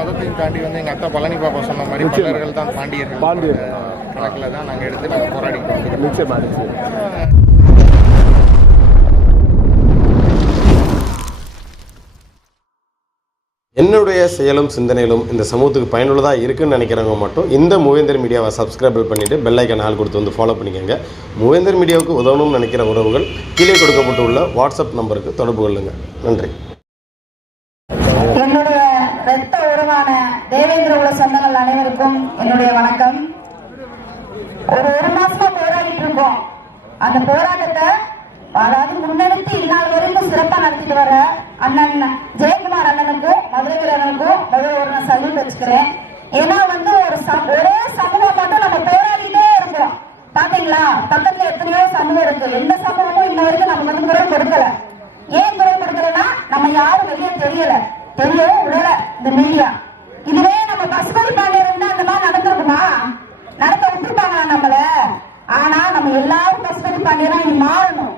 மதத்தையும் தாண்டி வந்து எங்கள் அத்தா பழனி பாப்பா சொன்ன மாதிரி பல்லர்கள் தான் பாண்டியர்கள் கணக்கில் தான் நாங்கள் எடுத்து நாங்கள் போராடிட்டு வந்துருக்கோம். நிச்சயமா. என்னுடைய செயலும் சிந்தனையிலும் இந்த சமூகத்துக்கு பயனுள்ளதாக இருக்குன்னு நினைக்கிறவங்க மட்டும் இந்த மூவேந்தர் மீடியாவை சப்ஸ்கிரைப் பண்ணிவிட்டு பெல் ஐக்கான் ஆல் கொடுத்து வந்து ஃபாலோ பண்ணிக்கோங்க. மூவேந்தர் மீடியாவுக்கு உதவணும்னு நினைக்கிற உறவுகள் கீழே கொடுக்கப்பட்டுள்ள வாட்ஸ்அப் நம்பருக்கு தொடர்பு கொள்ளுங்கள். நன்றி. என்னுடைய இரத்த உறவான தேவேந்திர உள்ள சொந்தங்கள் அனைவருக்கும் என்னுடைய வணக்கம். ஒரு மாசமா போராடிட்டு இருக்கோம். அந்த போராட்டத்தை அதாவது முன்னெடுத்து இந்நாள் வரைக்கும் சிறப்பா நடத்திட்டு வர அண்ணன் ஜெயக்குமார் அண்ணனுக்கும் மதுரைகள் அண்ணனுக்கும் முதல்ல ஒரு நான் சல்யூட் வச்சுக்கிறேன். ஏன்னா வந்து ஒரே சமூகம் மட்டும் நம்ம போராடிட்டே இருக்கோம். பாத்தீங்களா, பக்கத்துல எத்தனையோ சமூகம் இருக்கு. எந்த சமூகமும் இன்ன வரைக்கும் நம்ம வந்து குரல் கொடுக்கல. ஏன் குரல் கொடுக்கலன்னா நம்ம யாரும் வெளியே தெரியவும் விடல இந்த மீடியா. இதுவே நம்ம பசுபதி பாண்டியர் அந்த மாதிரி நடந்திருக்குமா? நடத்த விட்டுருப்பாங்களா நம்மள? ஆனா நம்ம எல்லாரும் பசுபதி பாண்டியரா இனி மாறணும்.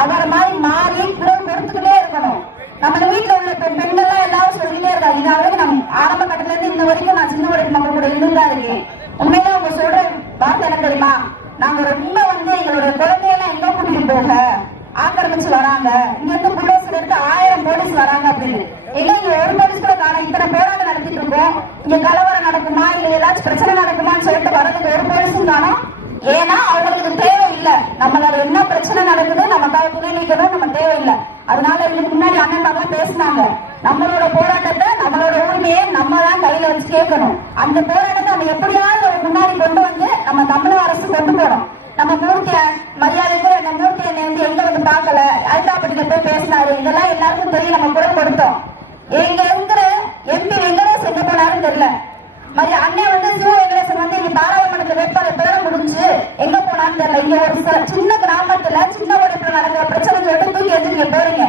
அவரை மாதிரி மாறி குரல் கொடுத்துக்கிட்டே இருக்கணும். நம்ம வீட்டுல உள்ள பெண்கள்லாம் எல்லாரும் சொல்லிட்டே இருக்காங்க. இது வரைக்கும் நம்ம ஆரம்ப கட்டத்துல இருந்து இன்ன வரைக்கும் நான் சின்ன வரைக்கும் மக்கள் கூட இருந்துதான் இருக்கேன். உண்மையில அவங்க சொல்ற வார்த்தை என்ன தெரியுமா? நாங்க ரொம்ப வந்து எங்களுடைய குழந்தையெல்லாம் எங்க கூட்டிட்டு போக ஆக்கிரமிச்சு வராங்க. இங்க இருந்து புல்லோசர் எடுத்து 1000 போலீஸ் வராங்க அப்படின்னு. எங்க இங்க ஒரு போலீஸ் கூட காண. இத்தனை போராட்டம் நடத்திட்டு இருக்கோம். இங்க கலவரம் நடக்குமா இல்ல ஏதாச்சும் பிரச்சனை நடக்குமான்னு சொல்லிட்டு வர்றதுக்கு ஒரு போலீஸும் காணும். ஏன்னா அவங்களுக்கு தேவை இல்லை. நம்மளால என்ன பிரச்சனை நடக்குது நமக்காக துணை நிற்கணும், நம்ம தேவையில்லை. அதனால இதுக்கு முன்னாடி அண்ணன் பேசினாங்க, நம்மளோட போராட்டத்தை நம்மளோட உரிமையை நம்ம தான் கையில வச்சு கேட்கணும். அந்த போராட்டத்தை நம்ம எப்படியாவது முன்னாடி கொண்டு வந்து நம்ம தமிழக அரசு கொண்டு போறோம். நம்ம மூர்த்திய மரியாதைக்கு அந்த மூர்த்தி என்னை வந்து எங்க வந்து பார்க்கல, அல்தாப்பட்டியில போய் பேசினாரு, இதெல்லாம் எல்லாருக்கும் தெரியும். நம்ம குரல் கொடுத்தோம். எங்க இருக்கிற எம்பி வெங்கடேசன் எங்க போனாருன்னு தெரியல. அண்ணன் வந்து சிவ வெங்கடேசன் வந்து இங்க பாராளுமன்றத்துல வேட்பாளர் பேர முடிஞ்சு எங்க போனான்னு தெரியல. இங்க ஒரு சின்ன கிராமத்துல சின்ன உடைப்புல நடக்கிற பிரச்சனை சொல்லிட்டு தூக்கி எடுத்து நீங்க போறீங்க.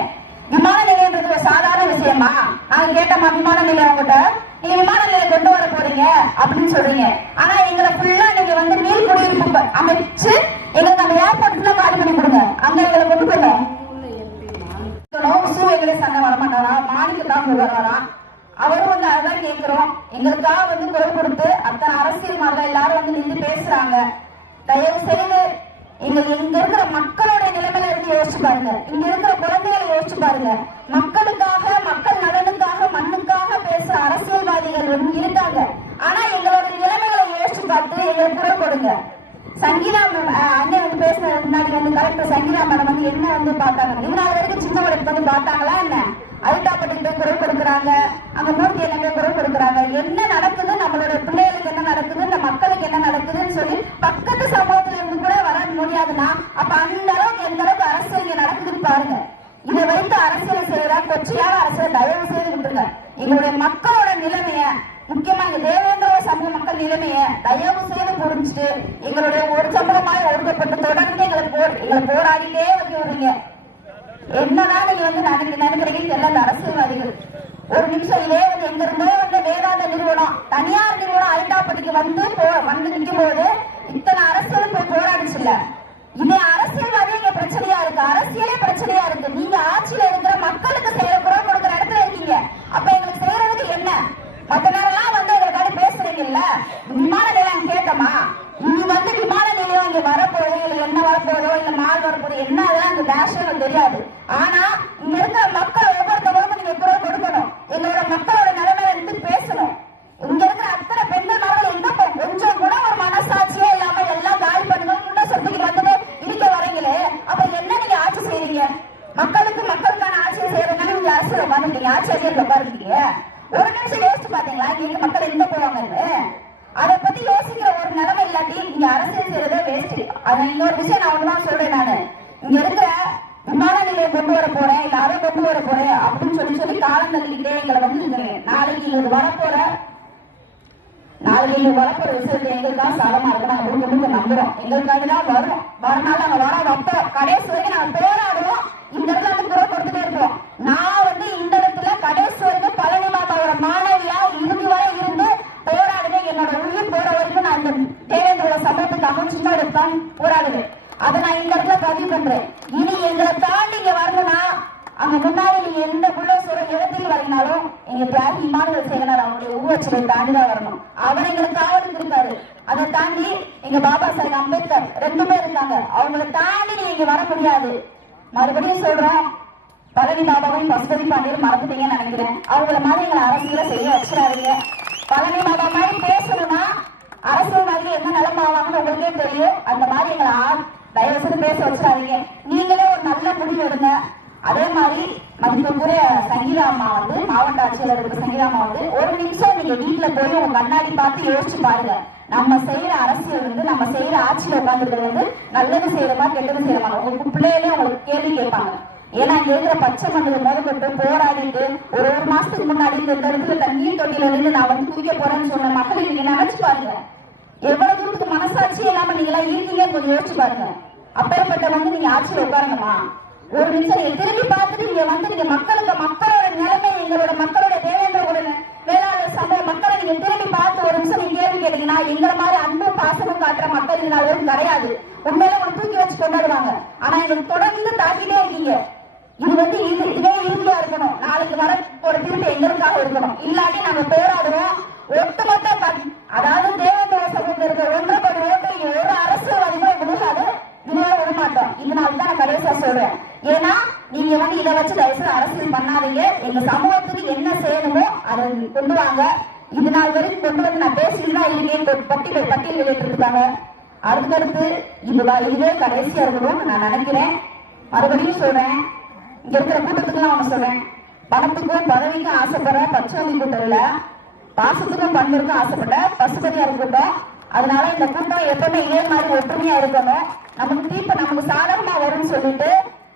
விமான நிலையம்ன்றது ஒரு சாதாரண விஷயமா? நாங்க கேட்டோமா விமான நிலையம் அவங்ககிட்ட, நீங்க விமான நிலையம் கொண்டு வர போறீங்க அப்படின்னு சொல்றீங்க. ஆனா எங்களை ஃபுல்லா நீங்க வந்து நீர் குடியிருப்பு அமைச்சு எங்களுக்கு அந்த ஏர்போர்ட்ல காலி பண்ணி கொடுங்க. அங்க எங்களை கொண்டு போங்க. சிவ வெங்கடேசன் அண்ணன் வரமாட்டாரா? மாணிக்க தான் வராரா? அவரும் வந்து அதான் கேட்கிறோம். எங்களுக்காக வந்து குரல் கொடுத்து அத்தனை அரசியல்வாதிகள் எல்லாரும் வந்து நின்று பேசுறாங்க. தயவு செய்து இங்க இருக்கிற மக்களுடைய நிலைமையில இருந்து யோசிச்சு பாருங்க. இங்க இருக்கிற குழந்தைகளை யோசிச்சு பாருங்க. மக்களுக்காக, மக்கள் நலனுக்காக, மண்ணுக்காக பேசுற அரசியல்வாதிகள் வந்து இருக்காங்க. ஆனா எங்களோட நிலைமைகளை யோசிச்சு பார்த்து எங்களுக்கு குரல் கொடுங்க. சங்கீதா அண்ணன் வந்து பேசுறதுக்கு முன்னாடி வந்து கலெக்டர் சங்கீதா மேடம் வந்து என்ன வந்து பார்த்தாங்க, இவனால வரைக்கும் சின்ன வரைக்கும் வந்து பார்த்தாங்களா என்ன? அல்தாப்பட்டிக்கு போய் குரல் கொடுக்குறாங்க, அங்க மூர்த்தி எல்லாமே குரல் கொடுக்குறாங்க. என்ன நடக்குது, நம்மளோட பிள்ளைகளுக்கு என்ன நடக்குது, இந்த மக்களுக்கு என்ன நடக்குதுன்னு சொல்லி பக்கத்து சமூகத்துல இருந்து கூட வர முடியாதுன்னா அப்ப அந்த அளவுக்கு எந்த அளவுக்கு அரசியல் இங்க நடக்குதுன்னு பாருங்க. இதை வைத்து அரசியல் செய்யற கொச்சையான அரசியல் தயவு செய்து விட்டுருங்க. எங்களுடைய மக்களோட நிலைமைய, முக்கியமா இங்க தேவேந்திர சமூக மக்கள் நிலைமைய தயவு செய்து புரிஞ்சுட்டு எங்களுடைய ஒரு சமூகமாய் ஒடுக்கப்பட்டு தொடர்ந்து எங்களை போராடிட்டே வைக்க விடுறீங்க. என்னதான் நீங்க வந்து நினைக்கிறீங்கன்னு தெரியல அரசியல்வாதிகள். ஒரு நிமிஷம் இதே வந்து எங்க இருந்தோ வந்து வேதாந்த நிறுவனம், தனியார் நிறுவனம் அல்தாப்பட்டிக்கு வந்து நிற்கும் போது இத்தனை அரசியல் போய் போராடிச்சு இல்ல. இதே அரசியல்வாதி இங்க பிரச்சனையா இருக்கு, அரசியலே பிரச்சனையா இருக்கு. நீங்க ஆட்சியில இருக்கிற மக்களுக்கு செய்யற குரல் கொடுக்குற இடத்துல இருக்கீங்க. அப்ப எங்களுக்கு செய்யறதுக்கு என்ன? மற்ற நேரம்லாம் வந்து எங்களுக்காக பேசுறீங்கல்ல. விமான நிலையம் கேட்டோமா? இங்க வந்து விமான நிலையம் இங்க வரப்போதோ இல்ல என்ன வரப்போதோ இல்ல மால் வரப்போதோ என்ன, அதெல்லாம் இந்த டேஷன் தெரியாது. ஆனா இங்க இருக்கிற மக்கள் ஒவ்வொருத்தவங்களுக்கும் நீங்க குரல் கொடுக்கணும். எங்களோட மக்களோட நிலைமையில இருந்து பேசணும். இங்க இருக்கிற அத்தனை பெண்கள் மக்கள் எங்க கொஞ்சம் கூட ஒரு மனசாட்சியே இல்லாம எல்லாம் காலி பண்ணுங்க முன்ன சொத்துக்கு வந்துட்டு இடிக்க வரீங்களே, அப்ப என்ன நீங்க ஆட்சி செய்றீங்க? மக்களுக்கான ஆட்சியை செய்யறதுனால நீங்க அரசியல் வந்துட்டீங்க, ஆட்சி அதிகாரத்துல உட்காருக்கீங்க. ஒரு நிமிஷம் யோசிச்சு பாத்தீங்களா இங்க மக்கள் எங்க போவாங்கன்னு? அதை பத்தி யோசிக்கிற ஒரு நிலைமை இல்லாட்டி இங்க அரசியல் செய்யறதே வேஸ்ட். அத இன்னொரு விஷயம் நான் ஒண்ணுதான் சொல்றேன். நானு இங்க இருக்கிற விமான நிலையம் கொண்டு வர போறேன் இல்ல அதை கொண்டு வர போறேன் அப்படின்னு சொல்லி காலம் தள்ளிக்கிட்டே எங்களை வந்து நாளைக்கு இது வரப்போற விஷயத்தை எங்களுக்காக சாதமா இருக்கு. நாங்க கொண்டு நம்புறோம். எங்களுக்காக தான் வரும். வரனால நாங்க வர வைப்போம். கடைசி வரைக்கும் நாங்க போராடுவோம். இந்த இடத்துல வந்து குரல் கொடுத்துட்டே இருப்போம். நான் வந்து இந்த இடத்துல கடைசி வரைக்கும் பழனி மாதாவோட மாணவியா இறுதி வரை இருந்து போராடுவேன். என்னோட உயிர் போற வரைக்கும் நான் இந்த தேவேந்திர சமூகத்துக்காக சின்ன போராடுவேன். அதை நான் இந்த இடத்துல பதிவு பண்றேன். இனி எங்களை தாண்டி இங்க வரணும்னா அங்க முன்னாடி நீங்க எந்த புல்லோசோட இடத்தில் வரீங்கனாலும் எங்க தியாகி இமானுவேல் சேகனார் அவங்களுடைய உருவச்சிலை தாண்டி தான் வரணும். அவர் எங்களுக்கு காவலுக்கு இருக்காரு. அதை தாண்டி எங்க பாபா சாஹேப் அம்பேத்கர் 2 பேர் இருக்காங்க. அவங்களை தாண்டி நீங்க இங்க வர முடியாது. மறுபடியும் சொல்றோம், பழனி பாபாவையும் பசுபதி பாண்டியரும் மறந்துட்டீங்கன்னு நினைக்கிறேன். அவங்கள மாதிரி எங்களை அரசியல செய்ய வச்சிடாதீங்க. பழனி பாபா மாதிரி பேசணும்னா அரசியல்வாதிகள் என்ன நிலைமை ஆவாங்கன்னு உங்களுக்கே தெரியும். அந்த மாதிரி எங்களை தயவு செய்து பேச வச்சிடாதீங்க. நீங்களே ஒரு நல்ல முடிவு எடுங்க. அதே மாதிரி மதிப்புக்குரிய சங்கீதா அம்மா வந்து மாவட்ட ஆட்சியர் இருக்கிற சங்கீதா அம்மா வந்து ஒரு நிமிஷம் நீங்க வீட்டுல போய் உங்க கண்ணாடி பார்த்து யோசிச்சு பாருங்க. நம்ம செய்யற அரசியல் வந்து நம்ம செய்யற ஆட்சியில உட்காந்துருக்கிறது வந்து நல்லது செய்யறமா கெட்டது செய்யறமா உங்களுக்கு பிள்ளைகளே உங்களுக்கு கேள்வி கேட்பாங்க. ஏன்னா இங்க இருக்கிற பச்சை மண்டல முதற்கொண்டு போராடிட்டு ஒரு மாசத்துக்கு முன்னாடி இந்த இடத்துல தண்ணீர் தொட்டியில இருந்து நான் வந்து குதிக்க போறேன்னு சொன்ன மக்களை நீங்க நினைச்சு பாருங்க. எவ்வளவு தூரத்துக்கு மனசாட்சி இல்லாம நீங்க எல்லாம் இருக்கீங்கன்னு கொஞ்சம் யோசிச்சு பாருங்க. அப்பேற்பட்ட வந்து நீங்க ஆட்சியில உட்காரணுமா? ஒரு நிமிஷம் நீங்க திரும்பி பார்த்துட்டு நீங்க வந்து நீங்க மக்களோட நிலைமை எங்களோட மக்களோட தேவேந்திர வேளாளர் சமூக மக்களை நீங்க திரும்பி பார்த்து ஒரு நிமிஷம் நீங்க கேள்வி கேட்டீங்கன்னா எங்களை மாதிரி அன்பு பாசமும் காட்டுற மக்கள் இதனாலும் கிடையாது. உண்மையில உங்களை தூக்கி வச்சு கொண்டாடுவாங்க. ஆனா எங்களுக்கு தொடர்ந்து தாக்கிட்டே இருக்கீங்க. இது வந்து இதுவே இறுதியா இருக்கணும். நாளைக்கு வர ஒரு திருப்பி எங்களுக்காக இருக்கணும். இல்லாட்டி நாங்க போராடுவோம். ஒட்டுமொத்த அதாவது தேவேந்திர சமூகத்திற்கு ஒன்றரை ஓட்டு ஒரு அரசியல்வாதிகளும் விடுகாது. இதுவே விடமாட்டோம். இதனால்தான் நான் கடைசியா சொல்றேன். ஏன்னா நீங்க வந்து இதை வச்சு தயவுசெய்து அரசியல் பண்ணாதீங்க. எங்க சமூகத்துக்கு என்ன செய்யணுமோ அதை கொண்டு வாங்க. இது நாள் வரைக்கும் கொண்டு வந்து நான் பேசிட்டு இருக்கேன். பட்டியல் வெளியிட்டு இருக்காங்க. அடுத்தடுத்து இதுவே கடைசியா இருக்கணும்னு நான் நினைக்கிறேன். மறுபடியும் சொல்றேன், இங்க இருக்கிற கூட்டத்துக்குலாம் ஒண்ணு சொல்றேன், பணத்துக்கும் பதவிக்கும் ஆசைப்படுற பச்சோந்தி கூட்டம் இல்ல, பாசத்துக்கும் பண்புக்கும் ஆசைப்பட்ட பசுபதியார் கூட்டம். அதனால இந்த கூட்டம் எப்பவுமே இதே மாதிரி ஒற்றுமையா இருக்கணும். நமக்கு தீர்ப்பு நமக்கு சாதகமா வரும்னு சொல்லிட்டு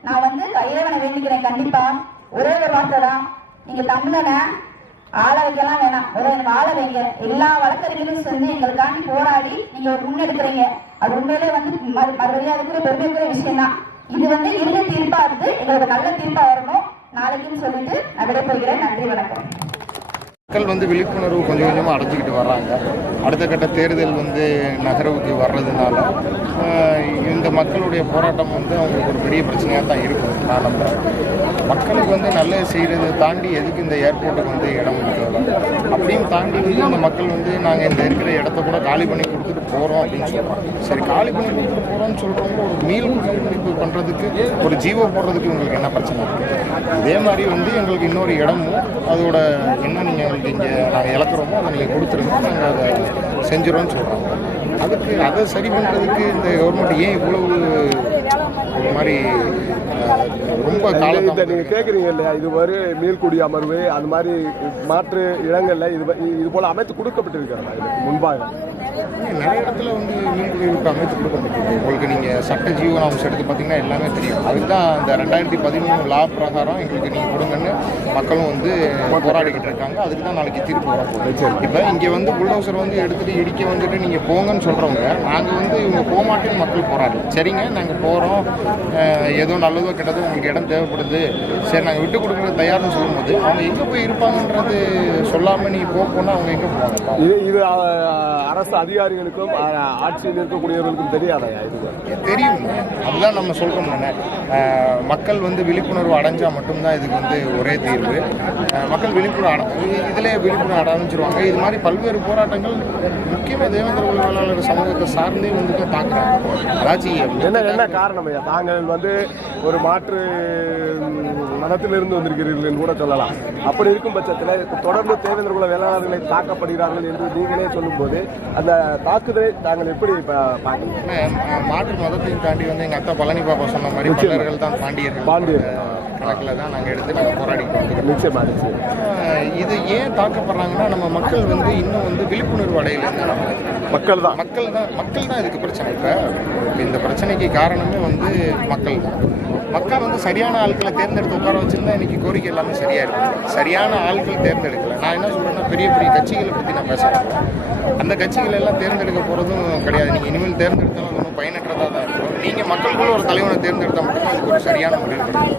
நான் வந்து இறைவனை வேண்டிக்கிறேன். கண்டிப்பா ஒரே ஒரு வார்த்தை தான், நீங்க தமிழனை ஆள வைக்கலாம் வேணாம், எனக்கு ஆள வைங்க. எல்லா வழக்கறிஞர்களும் சேர்ந்து எங்களுக்காண்டி போராடி நீங்க ஒரு முன்னெடுக்கிறீங்க. அது உண்மையிலே வந்து மரியாதைக்குரிய பெருமைக்குரிய விஷயம் தான். இது வந்து இறுதி தீர்ப்பா இருந்து எங்களுக்கு நல்ல தீர்ப்பா வரணும் நாளைக்குன்னு சொல்லிட்டு நான் விடைபெறுகிறேன். நன்றி, வணக்கம். மக்கள் வந்து விழிப்புணர்வு கொஞ்சம் கொஞ்சமாக அடைஞ்சிக்கிட்டு வர்றாங்க. அடுத்த கட்ட தேர்தல் வந்து நகரவுக்கு வர்றதுனால இந்த மக்களுடைய போராட்டம் வந்து அவங்களுக்கு ஒரு பெரிய பிரச்சனையாக தான் இருக்கும். நான் நம்புகிறேன். மக்களுக்கு வந்து நல்லது செய்கிறது தாண்டி எதுக்கு இந்த ஏர்போர்ட்டுக்கு வந்து இடம் கொடுக்குறோம் அப்படின்னு தாண்டி வந்து இந்த மக்கள் வந்து நாங்கள் இந்த இருக்கிற இடத்த கூட காலி பண்ணி கொடுத்துட்டு போகிறோம் அப்படின்னு சொல்கிறாங்க. சரி, காலி பண்ணி கொடுத்துட்டு போகிறோம்னு சொல்கிறவங்க ஒரு மீள் குடியிருப்பு பண்ணுறதுக்கு ஒரு ஜீவோ போடுறதுக்கு உங்களுக்கு என்ன பிரச்சனை இருக்குது? இதே மாதிரி வந்து எங்களுக்கு இன்னொரு இடமும் அதோட என்ன நீங்கள் இங்கே நாங்கள் இழக்கிறோமோ அதை நீங்கள் கொடுத்துருங்க, நாங்கள் அதை செஞ்சிடறோம்னு சொல்கிறாங்க. அதுக்கு அதை சரி பண்ணுறதுக்கு இந்த கவர்மெண்ட் ஏன் இவ்வளவு ஒரு மாதிரி ரொம்ப காலத்தை நீங்கள் கேட்குறீங்க இல்லையா? இது மாதிரி மீள்குடி அமர்வு அந்த மாதிரி மாற்று இடங்களில் இது போல் அமைத்து கொடுக்கப்பட்டிருக்கிறாங்க. இதுக்கு முன்பாக நிறைய இடத்துல வந்து மீள்குடியிருப்பு அமைத்து கொடுக்கப்பட்டிருக்கு. உங்களுக்கு நீங்கள் சட்ட ஜீவனாம்சம் எடுத்து பார்த்தீங்கன்னா எல்லாமே தெரியும். அதுக்கு தான் இந்த 2013 லா பிரகாரம் எங்களுக்கு நீங்கள் கொடுங்கன்னு மக்களும் வந்து போராடிக்கிட்டு இருக்காங்க. அதுக்கு தான் நாளைக்கு தீர்ப்பு வரப்போகுது. இப்போ இங்கே வந்து புல்டோசர் வந்து எடுத்துகிட்டு இடிக்க வந்துட்டு நீங்கள் போங்கன்னு சொல்கிறவங்க, நாங்கள் வந்து இவங்க போகமாட்டேன்னு மக்கள் போராடலாம். சரிங்க, நாங்கள் போகிறோம், ஏதோ நல்லதோ கெட்டதோ உங்களுக்கு இடம் தேவைப்படுது, சரி நாங்கள் விட்டு கொடுக்குறது தயார்னு சொல்லும்போது அவங்க எங்கே போய் இருப்பாங்கன்றது சொல்லாமல் நீங்கள் போனால் அவங்க எங்கே போவாங்க? இது அரசு அதிகாரிகளுக்கும் ஆட்சியில் இருக்கக்கூடியவர்களுக்கும் தெரியாதையா? இது தெரியும். அதுதான் நம்ம சொல்கிறோம். மக்கள் வந்து விழிப்புணர்வு அடைஞ்சால் மட்டும்தான் இதுக்கு வந்து ஒரே தீர்வு. மக்கள் இதிலே விழிப்புணர்வு அடைஞ்சிருவாங்க. இது மாதிரி பல்வேறு போராட்டங்கள் முக்கியமாக தேவேந்திர வேளாளர் சமூகத்தை சார்ந்தே வந்துட்டு தாக்குறாங்க. அதாச்சும் என்ன காரணம் ஐயா? தாங்கள் வந்து ஒரு மாற்று மதத்திலிருந்து வந்திருக்கிறீர்கள் கூட சொல்லலாம். அப்படி இருக்கும் பட்சத்தில் தொடர்ந்து தேவேந்திர குல வேளாளர்களை தாக்கப்படுகிறார்கள் என்று நீங்களே சொல்லும்போது அந்த தாக்குதலை நாங்கள் எப்படி பார்க்கணும்? மாற்று மதத்தையும் தாண்டி வந்து எங்கள் அத்தா பழனி பாப்பா சொன்ன மாதிரி பல்லர்கள் தான் பாண்டியர் கணக்கில் தான் நாங்கள் எடுத்து நாங்கள் போராடிட்டு வந்துருக்கோம். நிச்சயமாக இது ஏன் தாக்கப்படுறாங்கன்னா நம்ம மக்கள் வந்து இன்னும் வந்து விழிப்புணர்வு அடையில மக்கள் தான் இதுக்கு பிரச்சனை. இப்போ இந்த பிரச்சனைக்கு காரணமே வந்து மக்கள் வந்து சரியான ஆட்களை தேர்ந்தெடுத்து உட்கார வச்சிருந்தா இன்னைக்கு கோரிக்கை எல்லாமே சரியா இருக்கு. சரியான ஆட்கள் தேர்ந்தெடுக்கல. நான் என்ன சொல்றேன்னா, பெரிய பெரிய கட்சிகளை பற்றி நான் பேசுறேன். அந்த கட்சிகளை எல்லாம் தேர்ந்தெடுக்க போறதும் கிடையாது. நீங்க இனிமேல் தேர்ந்தெடுத்தாலும் ஒன்றும் பயனற்றதாக தான் இருக்கும். நீங்க மக்களுக்குள்ள ஒரு தலைவனை தேர்ந்தெடுத்தால் மட்டும்தான் அதுக்கு ஒரு சரியான முடிவு கிடைக்கும்.